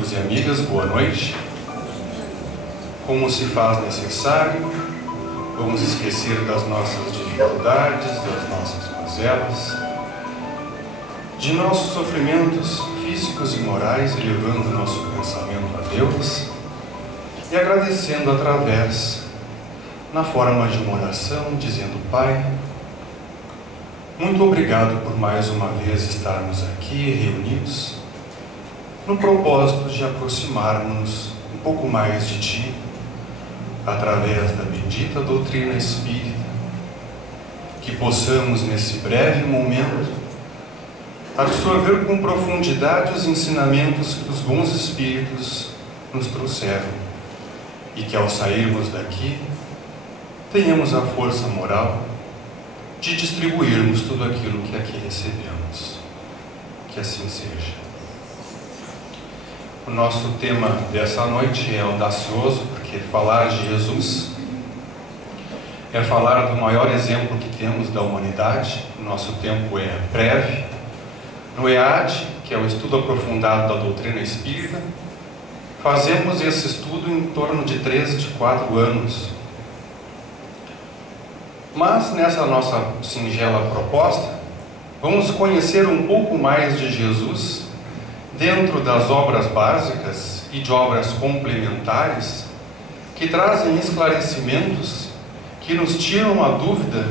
amigos e amigas, boa noite. Como se faz necessário, vamos esquecer das nossas dificuldades, das nossas mazelas, de nossos sofrimentos físicos e morais, elevando nosso pensamento a Deus e agradecendo através, na forma de uma oração, dizendo: Pai, muito obrigado por mais uma vez estarmos aqui reunidos no propósito de aproximarmos um pouco mais de Ti através da bendita doutrina espírita, que possamos nesse breve momento absorver com profundidade os ensinamentos que os bons espíritos nos trouxeram e que ao sairmos daqui tenhamos a força moral de distribuirmos tudo aquilo que aqui recebemos. Que assim seja. O nosso tema dessa noite é audacioso, porque falar de Jesus é falar do maior exemplo que temos da humanidade. O nosso tempo é breve. No EAD, que é o estudo aprofundado da doutrina espírita, fazemos esse estudo em torno de 4 anos. Mas nessa nossa singela proposta, vamos conhecer um pouco mais de Jesus dentro das obras básicas e de obras complementares que trazem esclarecimentos que nos tiram a dúvida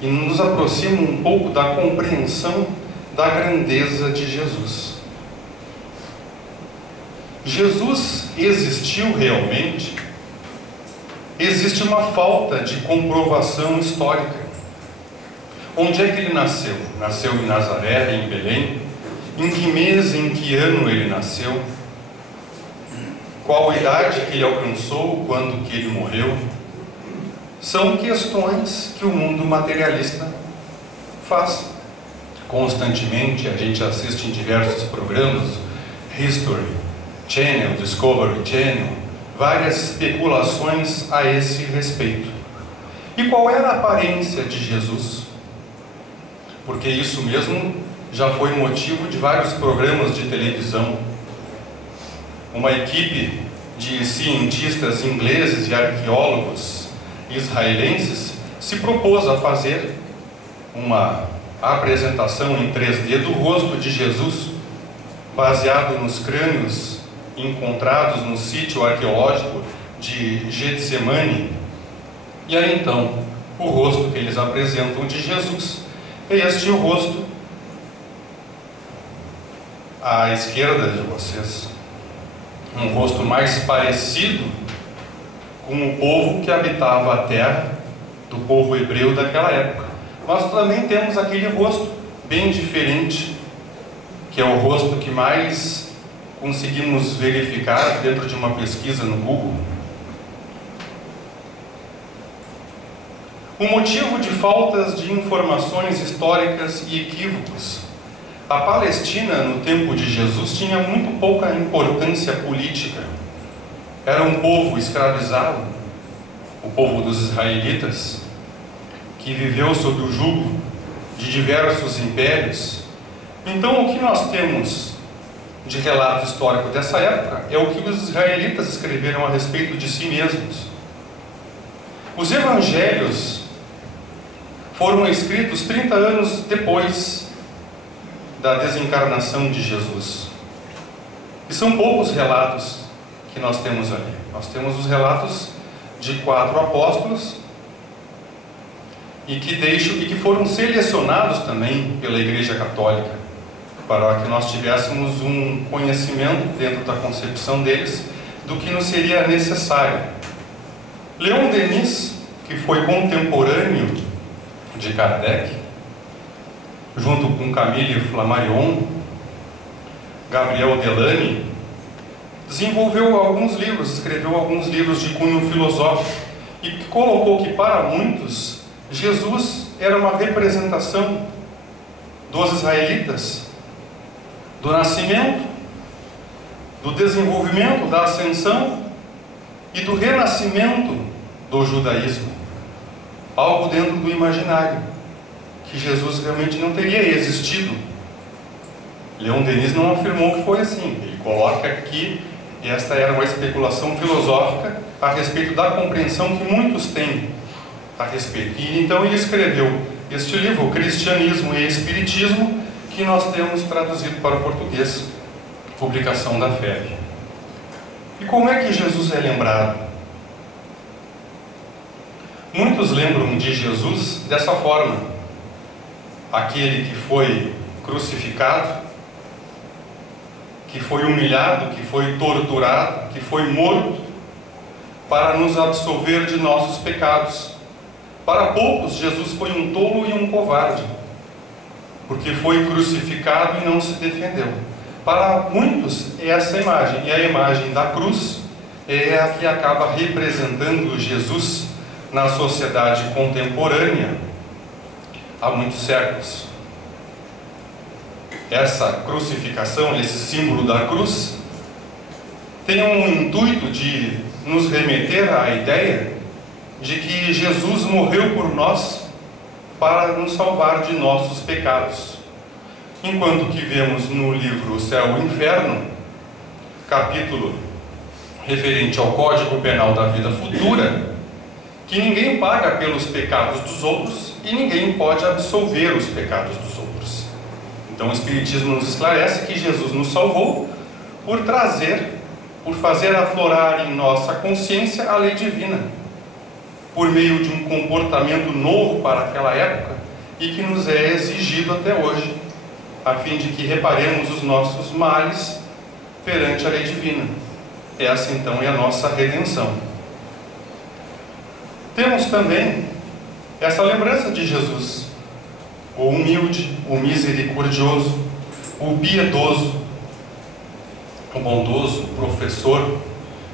e nos aproximam um pouco da compreensão da grandeza de Jesus. Jesus existiu realmente? Existe uma falta de comprovação histórica. Onde é que ele nasceu? Nasceu em Nazaré, em Belém? Em que mês, em que ano ele nasceu? Qual a idade que ele alcançou, quando que ele morreu? São questões que o mundo materialista faz. Constantemente a gente assiste em diversos programas, History Channel, Discovery Channel, várias especulações a esse respeito. E qual era a aparência de Jesus? Porque isso mesmo já foi motivo de vários programas de televisão. Uma equipe de cientistas ingleses e arqueólogos israelenses se propôs a fazer uma apresentação em 3D do rosto de Jesus, baseado nos crânios encontrados no sítio arqueológico de Getsemane. E aí então, o rosto que eles apresentam de Jesus é este o rosto à esquerda de vocês. Um rosto mais parecido com o povo que habitava a terra, do povo hebreu daquela época. Nós também temos aquele rosto bem diferente, que é o rosto que mais conseguimos verificar dentro de uma pesquisa no Google. O motivo de faltas de informações históricas e equívocos. A Palestina, no tempo de Jesus, tinha muito pouca importância política. Era um povo escravizado, o povo dos israelitas, que viveu sob o jugo de diversos impérios. Então, o que nós temos de relato histórico dessa época é o que os israelitas escreveram a respeito de si mesmos. Os evangelhos foram escritos 30 anos depois da desencarnação de Jesus. E são poucos relatos que nós temos ali. Nós temos os relatos de 4 apóstolos e que foram selecionados também pela Igreja Católica para que nós tivéssemos um conhecimento dentro da concepção deles do que nos seria necessário. Leon Denis, que foi contemporâneo de Kardec, junto com Camille Flammarion, Gabriel Delany, desenvolveu alguns livros, escreveu alguns livros de cunho filosófico e colocou que para muitos Jesus era uma representação dos israelitas, do nascimento, do desenvolvimento, da ascensão e do renascimento do judaísmo. Algo dentro do imaginário, que Jesus realmente não teria existido. Leon Denis não afirmou que foi assim. Ele coloca aqui E esta era uma especulação filosófica a respeito da compreensão que muitos têm a respeito. E então ele escreveu este livro, O Cristianismo e Espiritismo, que nós temos traduzido para o português, publicação da FEB. E como é que Jesus é lembrado? Muitos lembram de Jesus dessa forma: aquele que foi crucificado, que foi humilhado, que foi torturado, que foi morto, para nos absolver de nossos pecados. Para poucos, Jesus foi um tolo e um covarde, porque foi crucificado e não se defendeu. Para muitos, é essa imagem, e a imagem da cruz é a que acaba representando Jesus na sociedade contemporânea há muitos séculos. Essa crucificação, esse símbolo da cruz, tem um intuito de nos remeter à ideia de que Jesus morreu por nós para nos salvar de nossos pecados. Enquanto que vemos no livro O Céu e o Inferno, capítulo referente ao Código Penal da Vida Futura, que ninguém paga pelos pecados dos outros e ninguém pode absolver os pecados dos outros. Então o Espiritismo nos esclarece que Jesus nos salvou por fazer aflorar em nossa consciência a lei divina, por meio de um comportamento novo para aquela época e que nos é exigido até hoje, a fim de que reparemos os nossos males perante a lei divina. Essa então é a nossa redenção. Temos também essa lembrança de Jesus, o humilde, o misericordioso, o piedoso, o bondoso, o professor,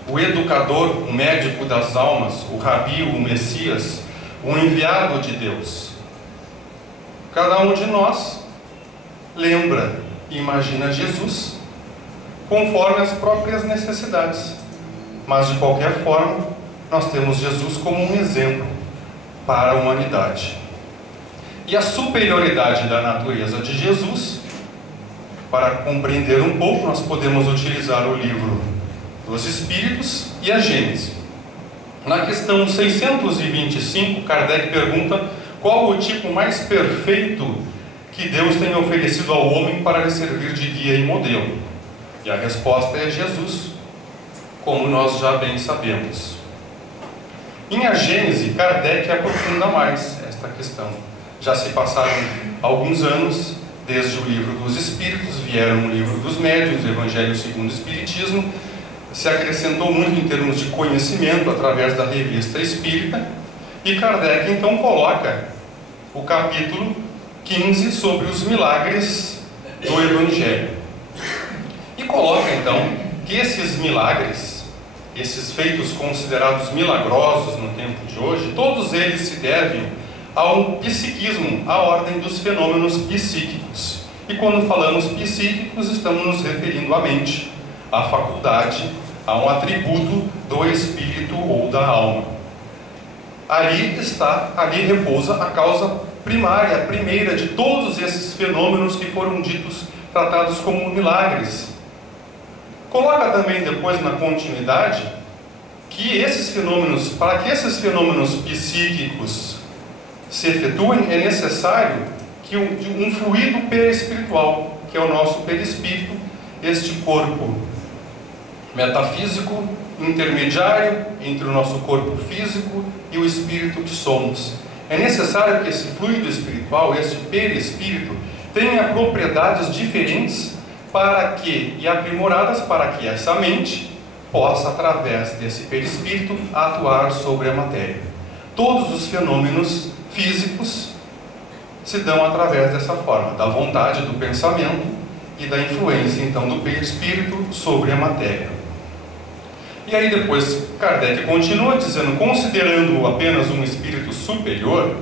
o educador, o médico das almas, o rabi, o Messias, o enviado de Deus. Cada um de nós lembra e imagina Jesus conforme as próprias necessidades, mas de qualquer forma nós temos Jesus como um exemplo para a humanidade. E a superioridade da natureza de Jesus, para compreender um pouco, nós podemos utilizar o livro dos Espíritos e a Gênese. Na questão 625, Kardec pergunta qual o tipo mais perfeito que Deus tem oferecido ao homem para lhe servir de guia e modelo. E a resposta é Jesus, como nós já bem sabemos. Em A Gênese, Kardec aprofunda mais esta questão. Já se passaram alguns anos desde o livro dos Espíritos, vieram o livro dos Médiuns, o Evangelho segundo o Espiritismo, se acrescentou muito em termos de conhecimento através da Revista Espírita, e Kardec então coloca o capítulo 15 sobre os milagres do Evangelho. E coloca então que esses milagres, esses feitos considerados milagrosos no tempo de hoje, todos eles se devem ao psiquismo, à ordem dos fenômenos psíquicos. E quando falamos psíquicos, estamos nos referindo à mente, à faculdade, a um atributo do espírito ou da alma. Ali repousa a causa primária, a primeira de todos esses fenômenos que foram tratados como milagres. Coloca também depois na continuidade que esses fenômenos, para que esses fenômenos psíquicos se efetuem, é necessário que um fluido perispiritual, que é o nosso perispírito, este corpo metafísico, intermediário entre o nosso corpo físico e o espírito que somos. É necessário que esse fluido espiritual, este perispírito, tenha propriedades diferentes e aprimoradas para que essa mente possa, através desse perispírito, atuar sobre a matéria. Todos os fenômenos físicos se dão através dessa forma, da vontade, do pensamento e da influência, então, do perispírito sobre a matéria. E aí depois Kardec continua dizendo, considerando-o apenas um espírito superior,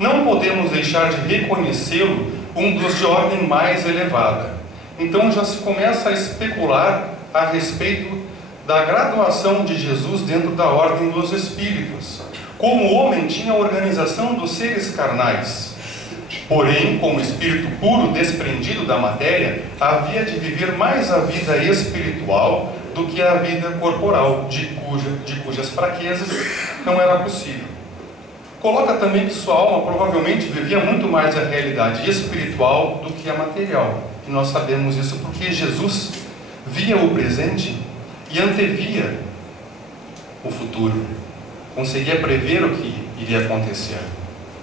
não podemos deixar de reconhecê-lo um dos de ordem mais elevada. Então já se começa a especular a respeito da graduação de Jesus dentro da ordem dos espíritos. Como o homem tinha a organização dos seres carnais, porém, como espírito puro desprendido da matéria, havia de viver mais a vida espiritual do que a vida corporal, de cujas fraquezas não era possível. Coloca também que sua alma provavelmente vivia muito mais a realidade espiritual do que a material. E nós sabemos isso porque Jesus via o presente e antevia o futuro. Conseguia prever o que iria acontecer.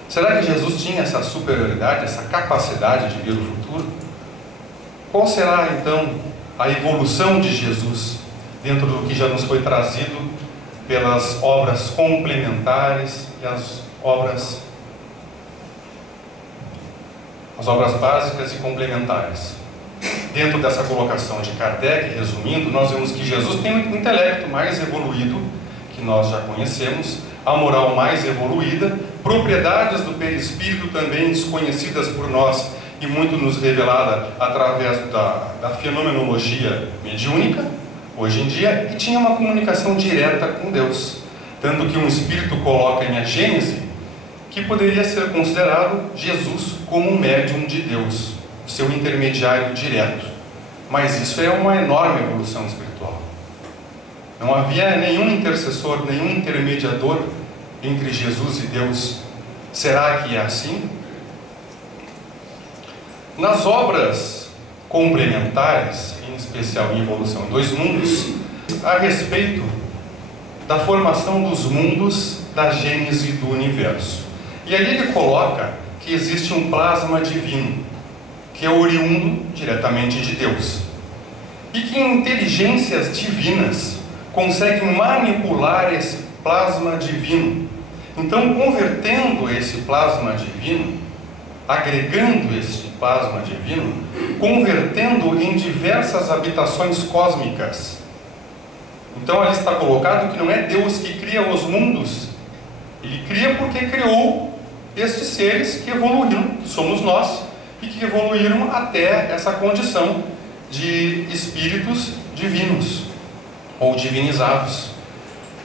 Será que Jesus tinha essa superioridade, essa capacidade de ver o futuro? Qual será então a evolução de Jesus dentro do que já nos foi trazido pelas obras complementares e as obras básicas e complementares? Dentro dessa colocação de Kardec, resumindo, nós vemos que Jesus tem um intelecto mais evoluído, que nós já conhecemos, a moral mais evoluída, propriedades do perispírito também desconhecidas por nós e muito nos revelada através da fenomenologia mediúnica, hoje em dia, e tinha uma comunicação direta com Deus. Tanto que um espírito coloca em A Gênese que poderia ser considerado Jesus como um médium de Deus, o seu intermediário direto. Mas isso é uma enorme evolução espiritual. Não havia nenhum intercessor, nenhum intermediador entre Jesus e Deus. Será que é assim? Nas obras complementares, em especial em Evolução em Dois Mundos, a respeito da formação dos mundos, da gênese do universo. E ali ele coloca que existe um plasma divino, que é oriundo diretamente de Deus, e que inteligências divinas conseguem manipular esse plasma divino. Então, convertendo esse plasma divino, agregando esse plasma divino, convertendo em diversas habitações cósmicas. Então ali está colocado que não é Deus que cria os mundos. Ele cria porque criou estes seres que evoluíram, que somos nós, e que evoluíram até essa condição de espíritos divinos, ou divinizados.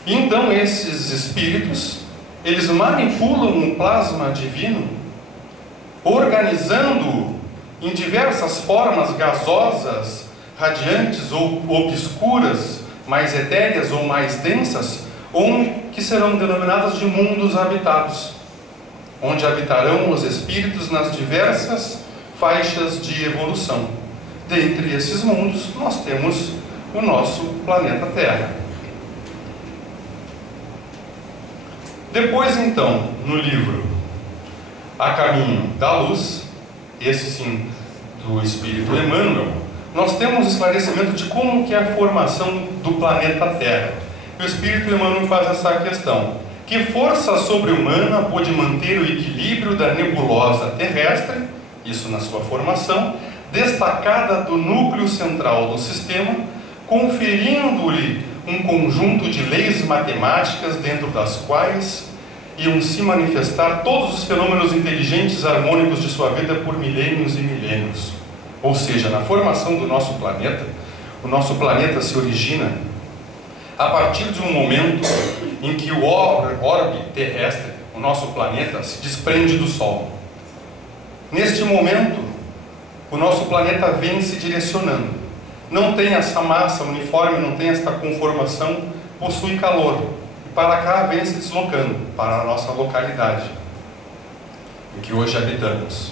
E então esses espíritos, eles manipulam o plasma divino, organizando-o em diversas formas gasosas, radiantes ou obscuras, mais etéreas ou mais densas, que serão denominadas de mundos habitados, onde habitarão os espíritos nas diversas faixas de evolução. Dentre esses mundos, nós temos o nosso planeta Terra. Depois, então, no livro A Caminho da Luz, esse sim, do Espírito Emmanuel, nós temos esclarecimento de como que é a formação do planeta Terra. O Espírito Emmanuel faz essa questão: que força sobre-humana pôde manter o equilíbrio da nebulosa terrestre, isso na sua formação, destacada do núcleo central do sistema, conferindo-lhe um conjunto de leis matemáticas dentro das quais iam se manifestar todos os fenômenos inteligentes harmônicos de sua vida por milênios e milênios. Ou seja, na formação do nosso planeta, o nosso planeta se origina a partir de um momento em que o orbe terrestre, o nosso planeta, se desprende do Sol. Neste momento, o nosso planeta vem se direcionando. Não tem essa massa uniforme, não tem esta conformação, possui calor. E para cá vem se deslocando, para a nossa localidade, em que hoje habitamos.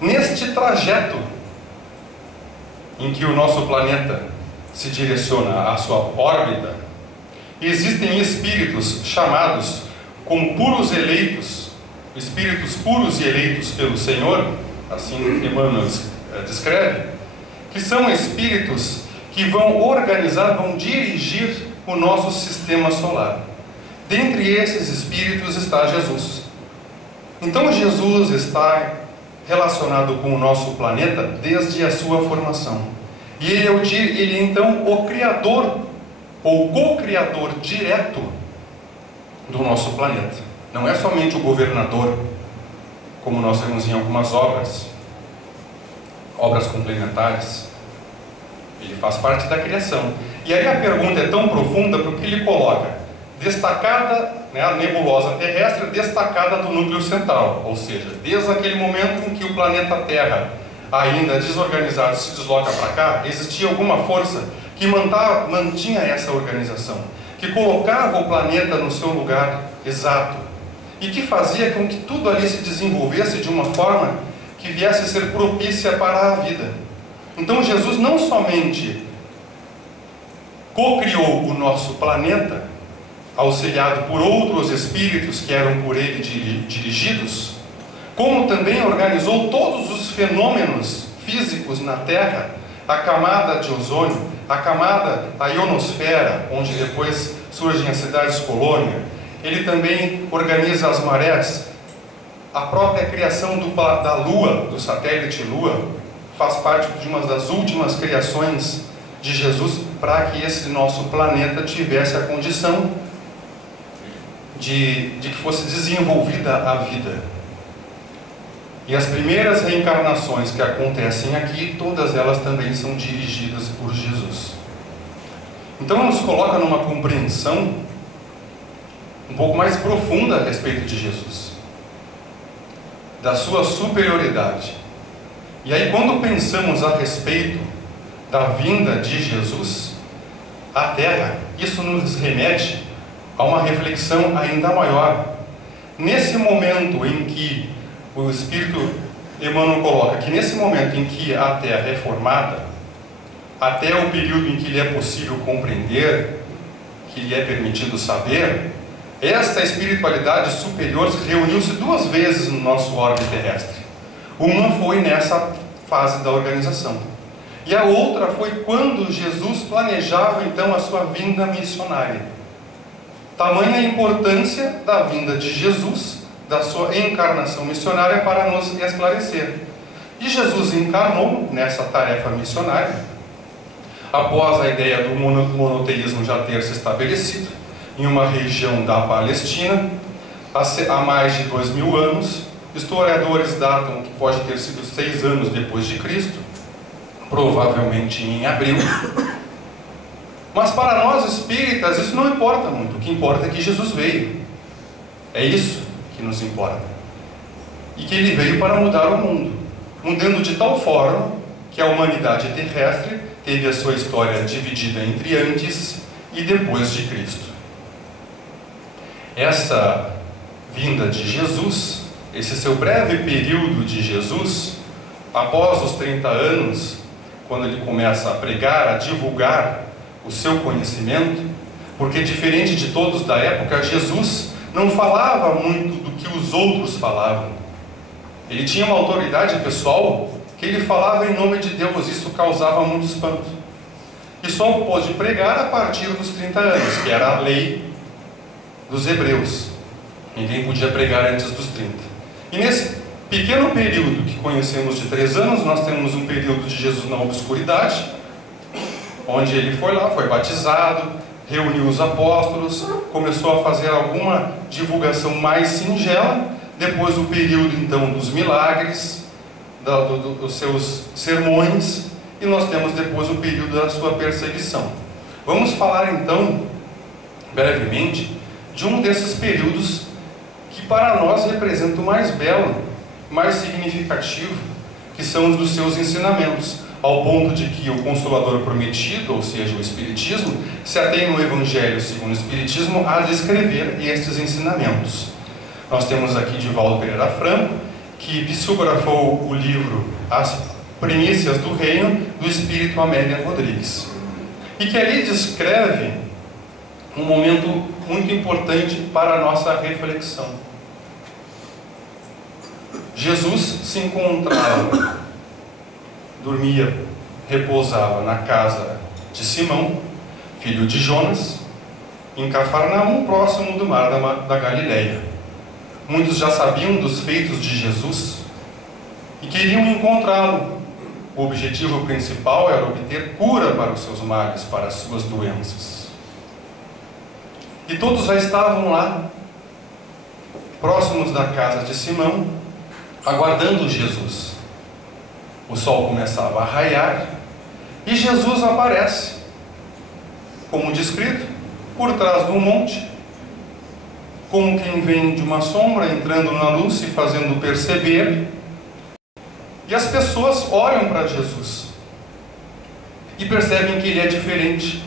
Neste trajeto em que o nosso planeta se direciona à sua órbita, existem espíritos chamados como puros eleitos, espíritos puros e eleitos pelo Senhor, assim Emmanuel descreve, que são espíritos que vão organizar, vão dirigir o nosso sistema solar. Dentre esses espíritos está Jesus. Então Jesus está relacionado com o nosso planeta desde a sua formação. E ele é então o criador, ou co-criador direto do nosso planeta. Não é somente o governador, como nós vemos em algumas obras complementares. Ele faz parte da criação. E aí a pergunta é tão profunda porque ele coloca destacada, a nebulosa terrestre destacada do núcleo central, ou seja, desde aquele momento em que o planeta Terra, ainda desorganizado, se desloca para cá, existia alguma força que mantinha essa organização, que colocava o planeta no seu lugar exato e que fazia com que tudo ali se desenvolvesse de uma forma que viesse a ser propícia para a vida. Então Jesus não somente co-criou o nosso planeta, auxiliado por outros espíritos que eram por ele dirigidos, como também organizou todos os fenômenos físicos na Terra, a camada de ozônio, a ionosfera, onde depois surgem as cidades-colônia. Ele também organiza as marés, a própria criação da Lua, do satélite Lua, faz parte de uma das últimas criações de Jesus para que esse nosso planeta tivesse a condição de que fosse desenvolvida a vida. E as primeiras reencarnações que acontecem aqui, todas elas também são dirigidas por Jesus. Então nos coloca numa compreensão um pouco mais profunda a respeito de Jesus, da sua superioridade. E aí, quando pensamos a respeito da vinda de Jesus à Terra, isso nos remete a uma reflexão ainda maior. Nesse momento em que o Espírito Emmanuel coloca que nesse momento em que a Terra é formada, até o período em que lhe é possível compreender, que lhe é permitido saber, esta espiritualidade superior reuniu-se 2 vezes no nosso orbe terrestre. Uma foi nessa fase da organização. E a outra foi quando Jesus planejava então a sua vinda missionária. Tamanha a importância da vinda de Jesus, da sua encarnação missionária, para nos esclarecer. E Jesus encarnou nessa tarefa missionária, após a ideia do monoteísmo já ter se estabelecido, em uma região da Palestina, há mais de 2000 anos. Historiadores datam que pode ter sido 6 anos depois de Cristo, provavelmente em abril. Mas para nós espíritas isso não importa muito. O que importa é que Jesus veio. É isso que nos importa. E que ele veio para mudar o mundo, mudando de tal forma que a humanidade terrestre teve a sua história dividida entre antes e depois de Cristo. Essa vinda de Jesus, esse seu breve período de Jesus, após os 30 anos, quando ele começa a pregar, a divulgar o seu conhecimento, porque diferente de todos da época, Jesus não falava muito do que os outros falavam. Ele tinha uma autoridade pessoal que ele falava em nome de Deus, isso causava muito espanto. E só pôde pregar a partir dos 30 anos, que era a lei dos hebreus. Ninguém podia pregar antes dos 30. E nesse pequeno período que conhecemos de 3 anos, nós temos um período de Jesus na obscuridade, onde ele foi lá, foi batizado, reuniu os apóstolos, começou a fazer alguma divulgação mais singela. Depois o período então dos milagres, dos seus sermões, e nós temos depois o período da sua perseguição. Vamos falar então, brevemente, de um desses períodos que para nós representa o mais belo, mais significativo, que são os dos seus ensinamentos, ao ponto de que o Consolador Prometido, ou seja, o Espiritismo, se atém no Evangelho segundo o Espiritismo a descrever estes ensinamentos. Nós temos aqui Divaldo Pereira Franco, que psicografou o livro As Primícias do Reino, do Espírito Amélia Rodrigues, e que ali descreve um momento muito importante para a nossa reflexão. Jesus se encontrava, dormia, repousava na casa de Simão, filho de Jonas, em Cafarnaum, próximo do mar da Galileia. Muitos já sabiam dos feitos de Jesus e queriam encontrá-lo. O objetivo principal era obter cura para os seus males, para as suas doenças. E todos já estavam lá, próximos da casa de Simão, aguardando Jesus. O sol começava a raiar e Jesus aparece, como descrito, por trás de um monte, como quem vem de uma sombra, entrando na luz e fazendo perceber. E as pessoas olham para Jesus. e percebem que ele é diferente.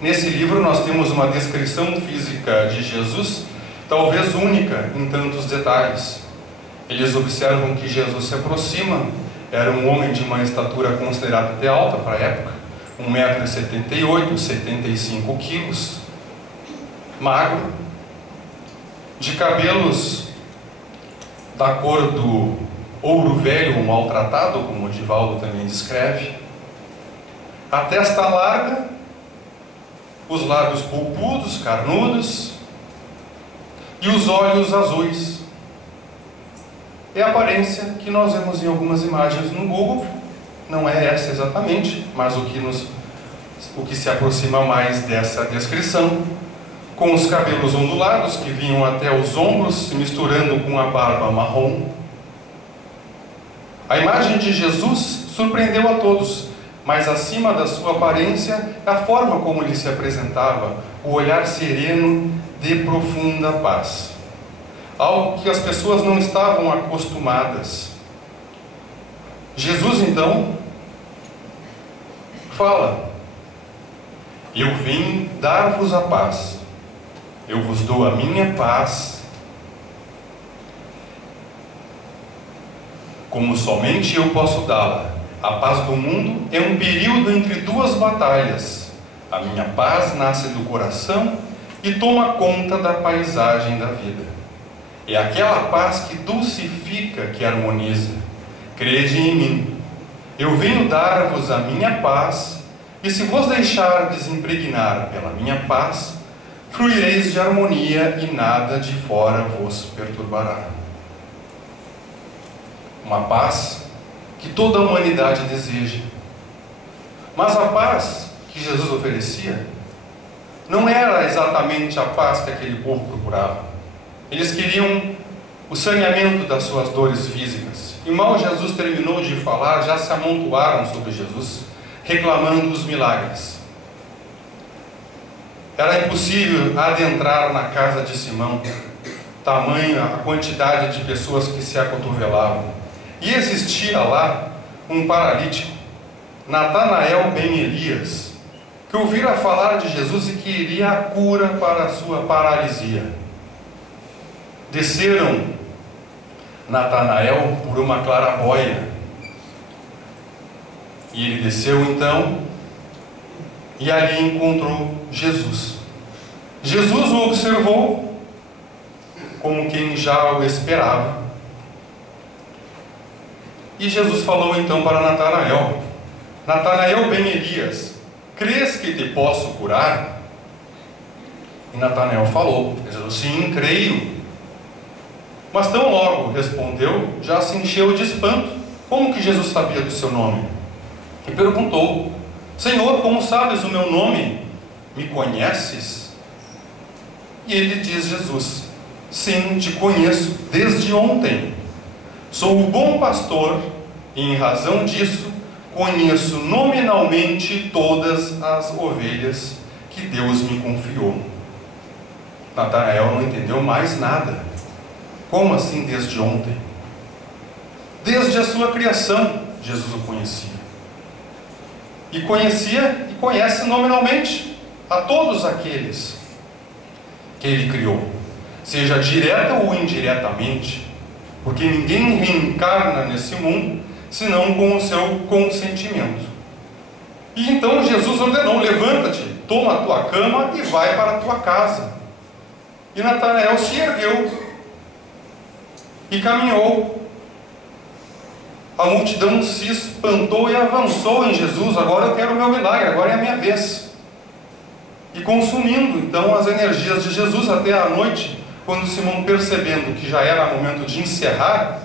Nesse livro nós temos uma descrição física de Jesus, talvez única em tantos detalhes. Eles observam que Jesus se aproxima, era um homem de uma estatura considerada até alta para a época, 1,78 m, 75 quilos, magro, de cabelos da cor do ouro velho ou maltratado, como o Divaldo também descreve, a testa larga, os lábios pulpudos, carnudos, e os olhos azuis. É a aparência que nós vemos em algumas imagens no Google. Não é essa exatamente, mas o que se aproxima mais dessa descrição, com os cabelos ondulados que vinham até os ombros, se misturando com a barba marrom. A imagem de Jesus surpreendeu a todos, mas acima da sua aparência, a forma como ele se apresentava, o olhar sereno de profunda paz. Algo que as pessoas não estavam acostumadas. Jesus então fala: eu vim dar-vos a paz, eu vos dou a minha paz, como somente eu posso dá-la. A paz do mundo é um período entre duas batalhas. A minha paz nasce do coração e toma conta da paisagem da vida. É aquela paz que dulcifica, que harmoniza. Crede em mim. Eu venho dar-vos a minha paz, e se vos deixardes impregnar pela minha paz, fruireis de harmonia e nada de fora vos perturbará. Uma paz que toda a humanidade deseja. Mas a paz que Jesus oferecia não era exatamente a paz que aquele povo procurava. Eles queriam o saneamento das suas dores físicas. E mal Jesus terminou de falar, já se amontoaram sobre Jesus, reclamando os milagres. Era impossível adentrar na casa de Simão, tamanha a quantidade de pessoas que se acotovelavam. E existia lá um paralítico, Natanael ben Elias, que ouvira falar de Jesus e queria a cura para a sua paralisia. Desceram Natanael por uma claraboia, e ele desceu então, e ali encontrou Jesus. Jesus o observou como quem já o esperava, e Jesus falou então para Natanael: Natanael ben Elias, crês que te posso curar? E Natanael falou: Jesus, sim, creio. Mas tão logo respondeu, já se encheu de espanto. Como que Jesus sabia do seu nome? E perguntou: Senhor, como sabes o meu nome? Me conheces? E ele diz, Jesus: sim, te conheço desde ontem. Sou o bom pastor e em razão disso conheço nominalmente todas as ovelhas que Deus me confiou. Natanael não entendeu mais nada. Como assim desde ontem? Desde a sua criação, Jesus o conhecia. E conhecia e conhece nominalmente a todos aqueles que ele criou, seja direta ou indiretamente, porque ninguém reencarna nesse mundo senão com o seu consentimento. E então Jesus ordenou: levanta-te, toma a tua cama e vai para a tua casa. E Natanael se ergueu e caminhou. A multidão se espantou e avançou em Jesus: agora eu quero o meu milagre, agora é a minha vez. E consumindo então as energias de Jesus até a noite, quando Simão, percebendo que já era momento de encerrar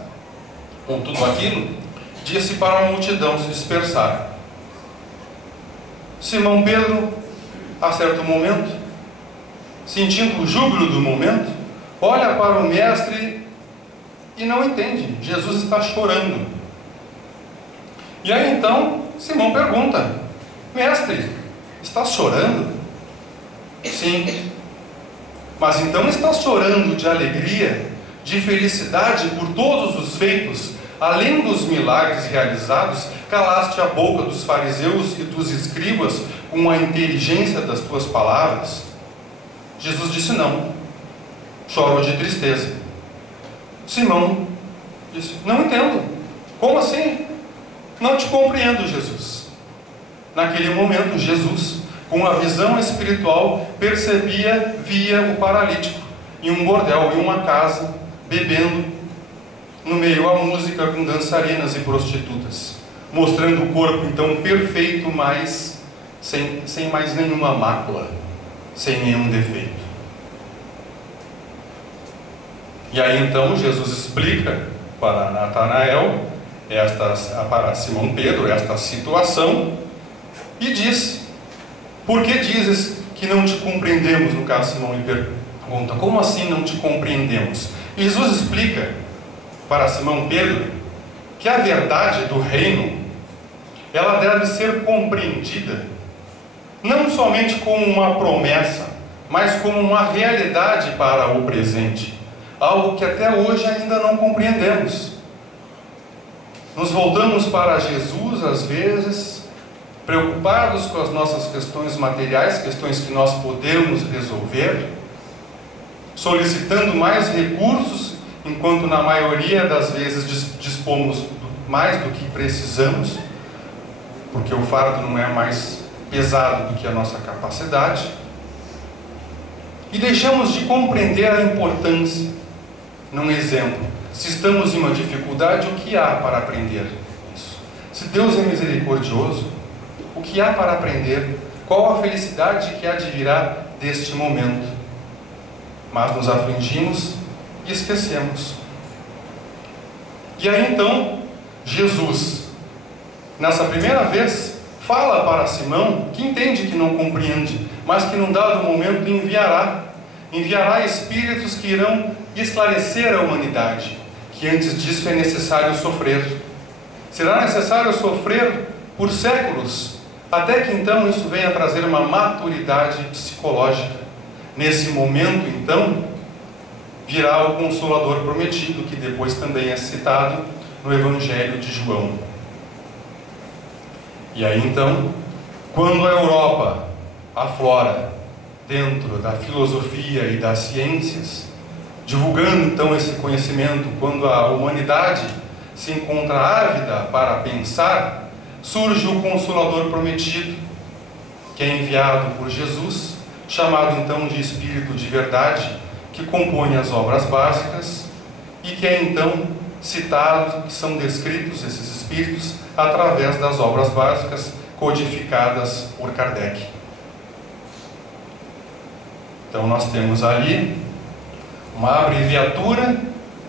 com tudo aquilo, disse para a multidão se dispersar. Simão Pedro, a certo momento, sentindo o júbilo do momento, olha para o mestre e não entende. Jesus está chorando. E aí então Simão pergunta: mestre, estás chorando? Sim. Mas então estás chorando de alegria, de felicidade por todos os feitos além dos milagres realizados, calaste a boca dos fariseus e dos escribas com a inteligência das tuas palavras? Jesus disse: não, choro de tristeza. Simão disse: não entendo. Como assim? Não te compreendo, Jesus. Naquele momento, Jesus, com a visão espiritual, via o paralítico em um bordel, em uma casa, bebendo, no meio à música com dançarinas e prostitutas, mostrando o corpo então perfeito, mas sem mais nenhuma mácula, sem nenhum defeito. E aí então Jesus explica para Natanael, para Simão Pedro, esta situação, e diz: por que dizes que não te compreendemos? No caso, Simão lhe pergunta: como assim não te compreendemos? E Jesus explica para Simão Pedro que a verdade do reino, ela deve ser compreendida não somente como uma promessa, mas como uma realidade para o presente, algo que até hoje ainda não compreendemos. Nos voltamos para Jesus às vezes preocupados com as nossas questões materiais, questões que nós podemos resolver, solicitando mais recursos, enquanto na maioria das vezes dispomos mais do que precisamos, porque o fardo não é mais pesado do que a nossa capacidade, e deixamos de compreender a importância. Num exemplo, se estamos em uma dificuldade, o que há para aprender isso? Se Deus é misericordioso, o que há para aprender? Qual a felicidade que há de virá deste momento? Mas nos afligimos e esquecemos. E aí então, Jesus, nessa primeira vez, fala para Simão, que entende que não compreende, mas que num dado momento enviará espíritos que irão esclarecer a humanidade, que antes disso é necessário sofrer. Será necessário sofrer por séculos, até que então isso venha trazer uma maturidade psicológica. Nesse momento, então, virá o Consolador prometido, que depois também é citado no Evangelho de João. E aí então, quando a Europa aflora dentro da filosofia e das ciências, divulgando então esse conhecimento, quando a humanidade se encontra ávida para pensar, surge o Consolador prometido, que é enviado por Jesus, chamado então de Espírito de Verdade, que compõe as obras básicas e que é então citado, que são descritos esses Espíritos através das obras básicas codificadas por Kardec. Então nós temos ali uma abreviatura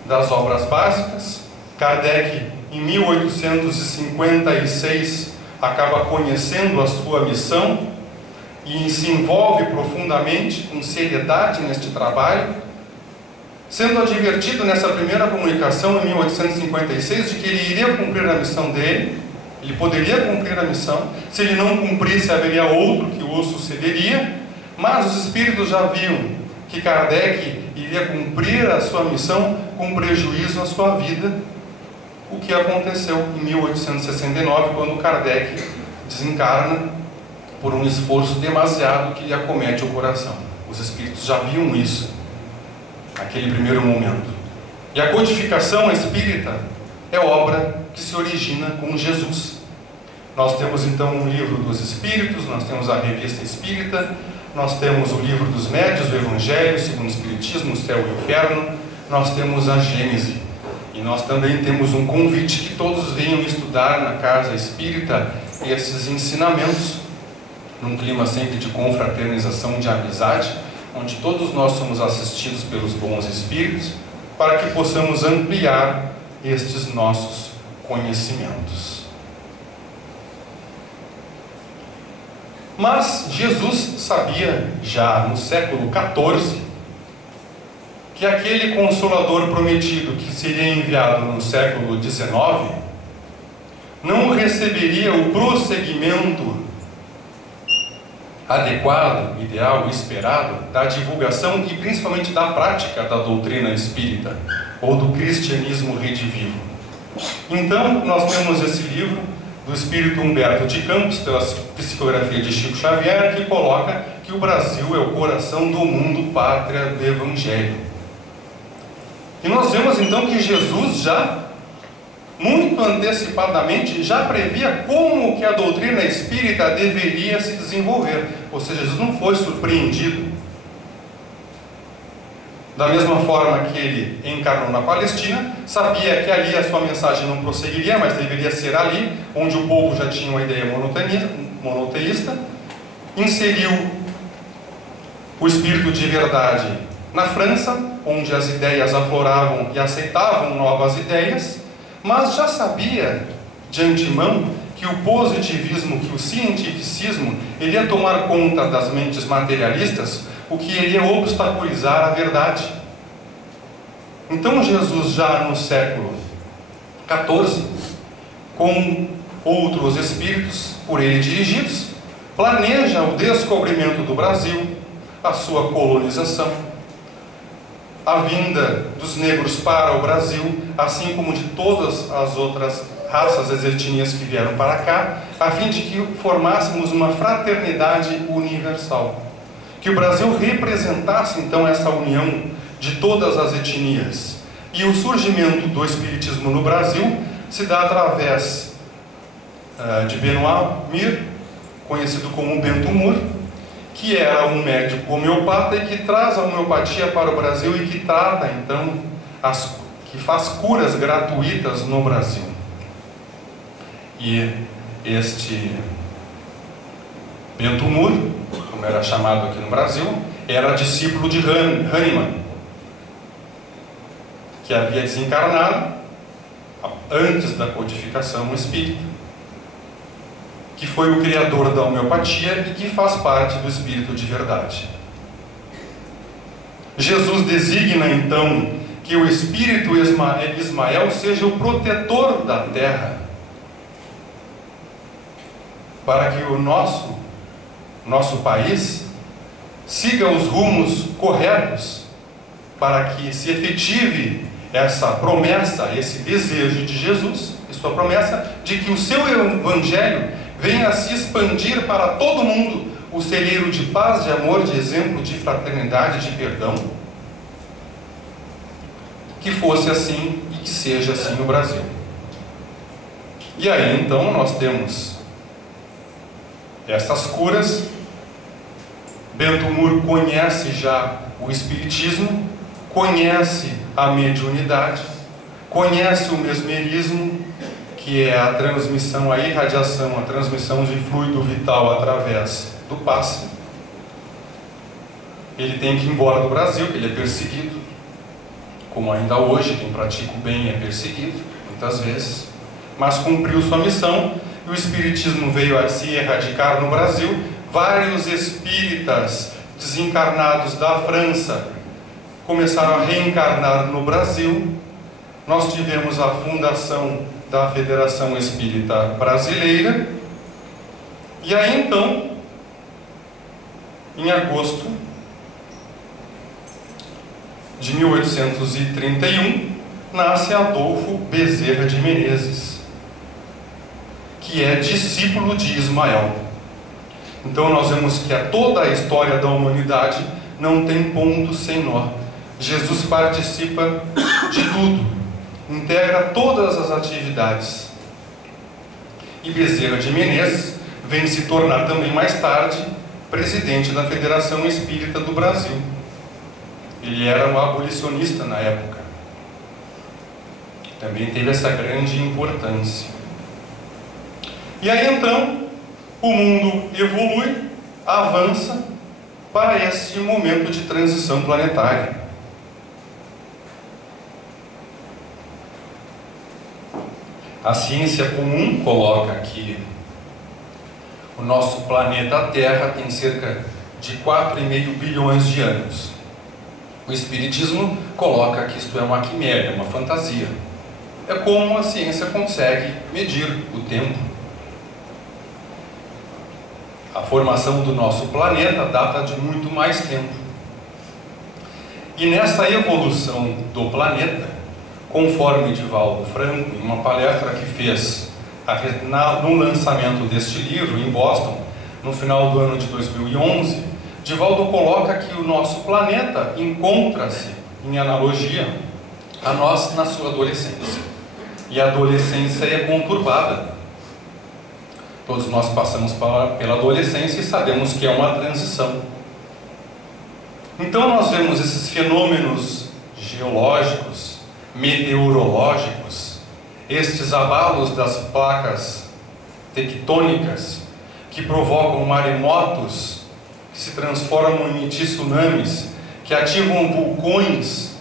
das obras básicas. Kardec, em 1856, acaba conhecendo a sua missão e se envolve profundamente, com seriedade neste trabalho, sendo advertido nessa primeira comunicação, em 1856, de que ele iria cumprir a missão dele. Ele poderia cumprir a missão. Se ele não cumprisse, haveria outro que o sucederia. Mas os espíritos já viam que Kardec iria cumprir a sua missão com prejuízo à sua vida, o que aconteceu em 1869, quando Kardec desencarna por um esforço demasiado que lhe acomete o coração. Os espíritos já viam isso naquele primeiro momento. E a codificação espírita é obra que se origina com Jesus. Nós temos então o livro dos Espíritos, nós temos a Revista Espírita, nós temos o livro dos Médios, o Evangelho segundo o Espiritismo, o Céu e o Inferno, nós temos a Gênese. E nós também temos um convite que todos venham estudar na Casa Espírita esses ensinamentos, num clima sempre de confraternização, de amizade, onde todos nós somos assistidos pelos bons espíritos, para que possamos ampliar estes nossos conhecimentos. Mas Jesus sabia, já no século XIV, que aquele Consolador prometido que seria enviado no século XIX não receberia o prosseguimento adequado, ideal, esperado da divulgação e principalmente da prática da doutrina espírita ou do cristianismo redivivo. Então, nós temos esse livro do espírito Humberto de Campos, pela psicografia de Chico Xavier, que coloca que o Brasil é o coração do mundo, pátria do Evangelho. E nós vemos então que Jesus já, muito antecipadamente, já previa como que a doutrina espírita deveria se desenvolver. Ou seja, Jesus não foi surpreendido. Da mesma forma que ele encarnou na Palestina, sabia que ali a sua mensagem não prosseguiria, mas deveria ser ali, onde o povo já tinha uma ideia monoteísta. Inseriu o espírito de verdade na França, onde as ideias afloravam e aceitavam novas ideias, mas já sabia de antemão que o positivismo, que o cientificismo, ele ia tomar conta das mentes materialistas, o que iria obstaculizar a verdade. Então Jesus, já no século XIV, com outros espíritos por ele dirigidos, planeja o descobrimento do Brasil, a sua colonização, a vinda dos negros para o Brasil, assim como de todas as outras raças, as etnias que vieram para cá, a fim de que formássemos uma fraternidade universal. Que o Brasil representasse então essa união de todas as etnias. E o surgimento do espiritismo no Brasil se dá através de Benoit Mir, conhecido como Bento Mur, que era um médico homeopata e que traz a homeopatia para o Brasil e que trata então, que faz curas gratuitas no Brasil. E este Bento Mur, como era chamado aqui no Brasil, era discípulo de Hahnemann, que havia desencarnado antes da codificação espírita, que foi o criador da homeopatia e que faz parte do espírito de verdade. Jesus designa então que o espírito Ismael seja o protetor da terra, para que o nosso país siga os rumos corretos, para que se efetive essa promessa, esse desejo de Jesus, e sua promessa de que o seu evangelho venha a se expandir para todo mundo, o celeiro de paz, de amor, de exemplo, de fraternidade, de perdão. Que fosse assim e que seja assim no Brasil. E aí então nós temos essas curas. Bento Mur conhece já o espiritismo, conhece a mediunidade, conhece o mesmerismo, que é a transmissão, a irradiação, a transmissão de fluido vital através do passe. Ele tem que ir embora do Brasil, que ele é perseguido, como ainda hoje quem pratica o bem é perseguido, muitas vezes, mas cumpriu sua missão e o espiritismo veio a se erradicar no Brasil. Vários espíritas desencarnados da França começaram a reencarnar no Brasil. Nós tivemos a fundação da Federação Espírita Brasileira. E aí então, em agosto de 1831, nasce Adolfo Bezerra de Menezes, que é discípulo de Ismael. Então nós vemos que toda a história da humanidade não tem ponto sem nó. Jesus participa de tudo, integra todas as atividades. E Bezerra de Menezes vem se tornar também mais tarde presidente da Federação Espírita do Brasil. Ele era um abolicionista na época. Também teve essa grande importância. E aí então, o mundo evolui, avança para esse momento de transição planetária. A ciência comum coloca que o nosso planeta Terra tem cerca de 4,5 bilhões de anos. O Espiritismo coloca que isto é uma quimera, é uma fantasia. É como a ciência consegue medir o tempo. A formação do nosso planeta data de muito mais tempo. E nessa evolução do planeta, conforme Divaldo Franco, em uma palestra que fez no lançamento deste livro em Boston, no final do ano de 2011, Divaldo coloca que o nosso planeta encontra-se, em analogia, a nós na sua adolescência. E a adolescência é conturbada. Todos nós passamos pela adolescência e sabemos que é uma transição. Então nós vemos esses fenômenos geológicos, meteorológicos, estes abalos das placas tectônicas que provocam maremotos, que se transformam em tsunamis, que ativam vulcões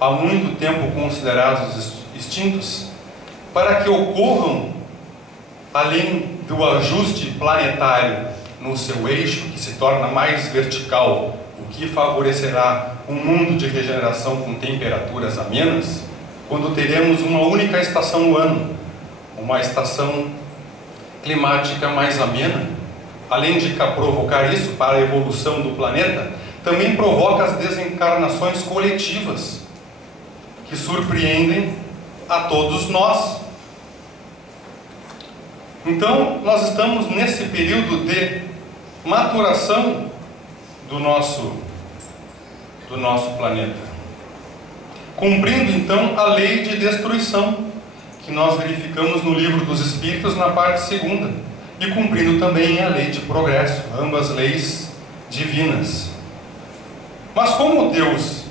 há muito tempo considerados extintos, para que ocorram, além do ajuste planetário no seu eixo, que se torna mais vertical, o que favorecerá um mundo de regeneração com temperaturas amenas, quando teremos uma única estação no ano, uma estação climática mais amena, além de provocar isso para a evolução do planeta, também provoca as desencarnações coletivas, que surpreendem a todos nós. Então, nós estamos nesse período de maturação do nosso planeta, cumprindo então a lei de destruição que nós verificamos no Livro dos Espíritos na parte segunda, e cumprindo também a lei de progresso, ambas leis divinas. Mas como Deus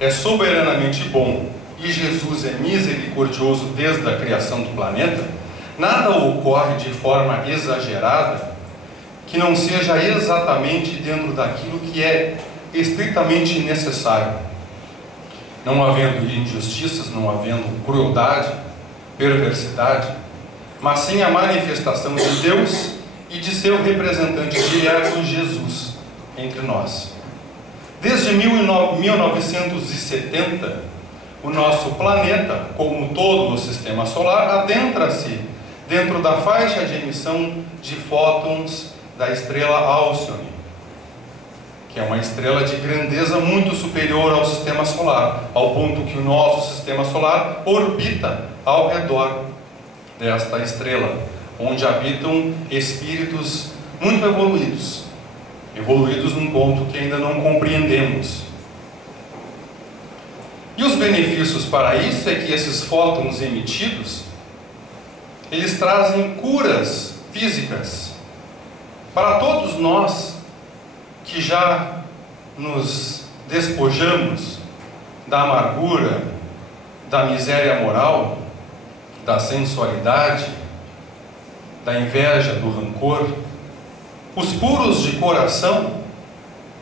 é soberanamente bom e Jesus é misericordioso desde a criação do planeta, nada ocorre de forma exagerada que não seja exatamente dentro daquilo que é estritamente necessário. Não havendo injustiças, não havendo crueldade, perversidade, mas sim a manifestação de Deus e de seu representante direto, Jesus, entre nós. Desde 1970, o nosso planeta, como todo o sistema solar, adentra-se dentro da faixa de emissão de fótons da estrela Alcyone, que é uma estrela de grandeza muito superior ao sistema solar, ao ponto que o nosso sistema solar orbita ao redor desta estrela, onde habitam espíritos muito evoluídos num ponto que ainda não compreendemos. E os benefícios para isso é que esses fótons emitidos, eles trazem curas físicas para todos nós que já nos despojamos da amargura, da miséria moral, da sensualidade, da inveja, do rancor. Os puros de coração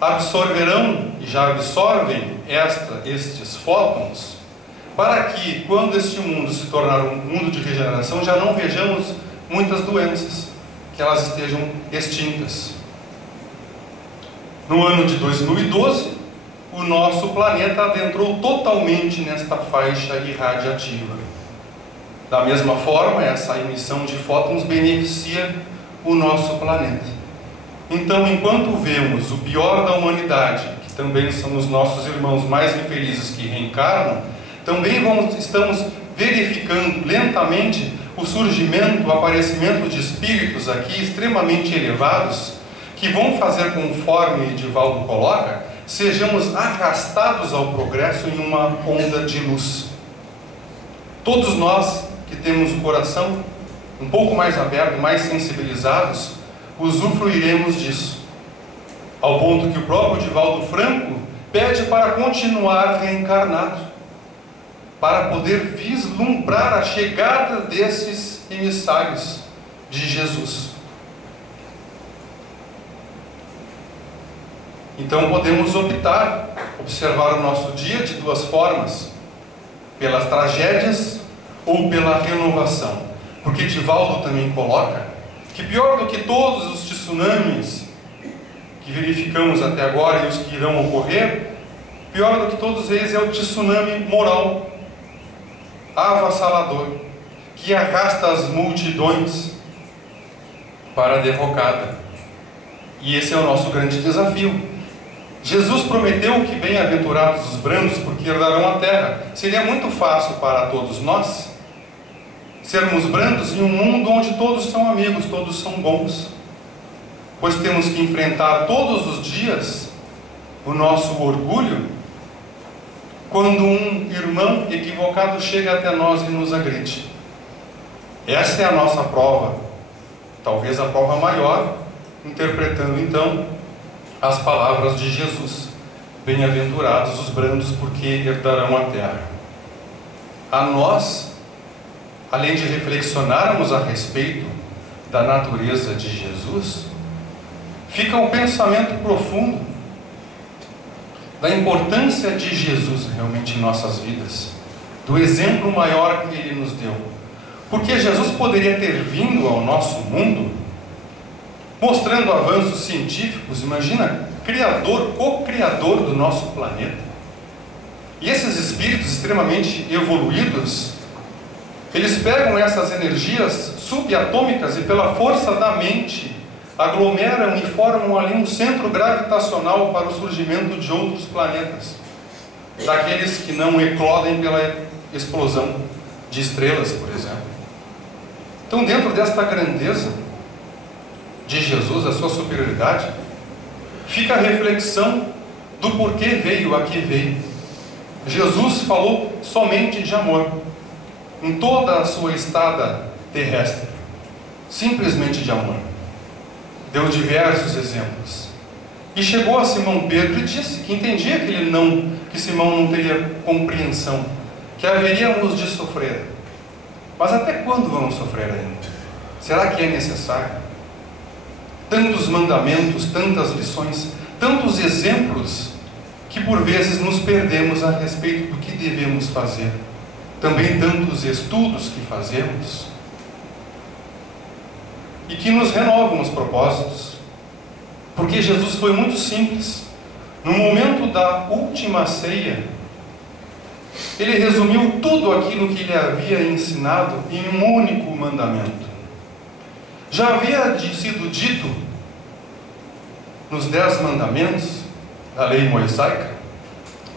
absorverão e já absorvem estes fótons, para que, quando este mundo se tornar um mundo de regeneração, já não vejamos muitas doenças, que elas estejam extintas. No ano de 2012, o nosso planeta adentrou totalmente nesta faixa irradiativa. Da mesma forma, essa emissão de fótons beneficia o nosso planeta. Então, enquanto vemos o pior da humanidade, que também são os nossos irmãos mais infelizes que reencarnam, também estamos verificando lentamente o surgimento, o aparecimento de espíritos aqui extremamente elevados, que vão fazer, conforme Divaldo coloca, sejamos arrastados ao progresso em uma onda de luz. Todos nós que temos o coração um pouco mais aberto, mais sensibilizados, usufruiremos disso, ao ponto que o próprio Divaldo Franco pede para continuar reencarnado, para poder vislumbrar a chegada desses emissários de Jesus. Então podemos observar o nosso dia de duas formas: pelas tragédias ou pela renovação. Porque Divaldo também coloca que pior do que todos os tsunamis que verificamos até agora e os que irão ocorrer, pior do que todos eles é o tsunami moral, avassalador, que arrasta as multidões para a derrocada. E esse é o nosso grande desafio. Jesus prometeu que bem-aventurados os brandos, porque herdarão a terra. Seria muito fácil para todos nós sermos brandos em um mundo onde todos são amigos, todos são bons, pois temos que enfrentar todos os dias o nosso orgulho quando um irmão equivocado chega até nós e nos agride. Essa é a nossa prova, talvez a prova maior, interpretando então as palavras de Jesus: bem-aventurados os brandos, porque herdarão a terra. A nós, além de reflexionarmos a respeito da natureza de Jesus, fica um pensamento profundo da importância de Jesus realmente em nossas vidas, do exemplo maior que Ele nos deu. Porque Jesus poderia ter vindo ao nosso mundo mostrando avanços científicos, imagina, co-criador do nosso planeta. E esses espíritos extremamente evoluídos, eles pegam essas energias subatômicas e pela força da mente aglomeram e formam ali um centro gravitacional para o surgimento de outros planetas, daqueles que não eclodem pela explosão de estrelas, por exemplo. Então, dentro desta grandeza de Jesus, a sua superioridade, fica a reflexão do porquê veio a que veio. Jesus falou somente de amor em toda a sua estada terrestre, simplesmente de amor. Deu diversos exemplos e chegou a Simão Pedro e disse que entendia que Simão não teria compreensão, que haveríamos de sofrer. Mas até quando vamos sofrer ainda? Será que é necessário? Tantos mandamentos, tantas lições, tantos exemplos, que por vezes nos perdemos a respeito do que devemos fazer. Também tantos estudos que fazemos e que nos renovam os propósitos. Porque Jesus foi muito simples. No momento da última ceia, Ele resumiu tudo aquilo que Ele havia ensinado em um único mandamento. Já havia sido dito nos 10 mandamentos da lei mosaica,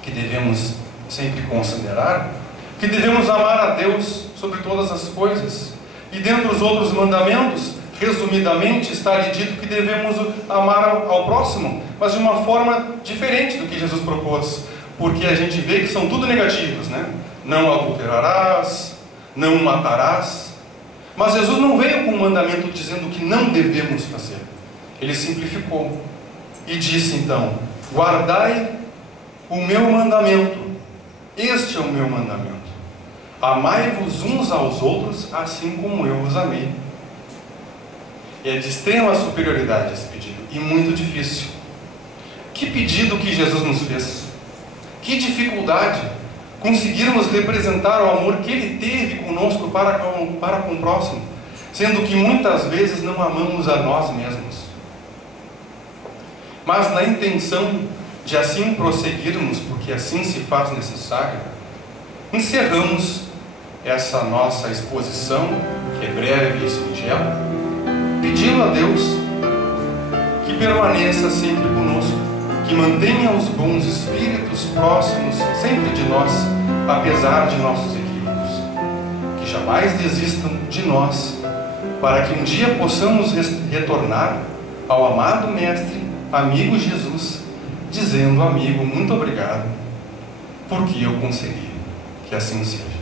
que devemos sempre considerar, que devemos amar a Deus sobre todas as coisas. E dentre os outros mandamentos, resumidamente, está lhe dito que devemos amar ao próximo, mas de uma forma diferente do que Jesus propôs, porque a gente vê que são tudo negativos, né? Não adulterarás, não matarás. Mas Jesus não veio com um mandamento dizendo que não devemos fazer. Ele simplificou e disse então: guardai o meu mandamento. Este é o meu mandamento: amai-vos uns aos outros, assim como eu vos amei. É de extrema superioridade esse pedido, e muito difícil. Que pedido que Jesus nos fez! Que dificuldade conseguirmos representar o amor que Ele teve conosco para com o próximo, sendo que muitas vezes não amamos a nós mesmos. Mas na intenção de assim prosseguirmos, porque assim se faz necessário, encerramos essa nossa exposição, que é breve e singela, pedindo a Deus que permaneça sempre conosco, que mantenha os bons espíritos próximos sempre de nós, apesar de nossos equívocos, que jamais desistam de nós, para que um dia possamos retornar ao amado Mestre, amigo Jesus, dizendo: amigo, muito obrigado, porque eu consegui. Que assim seja.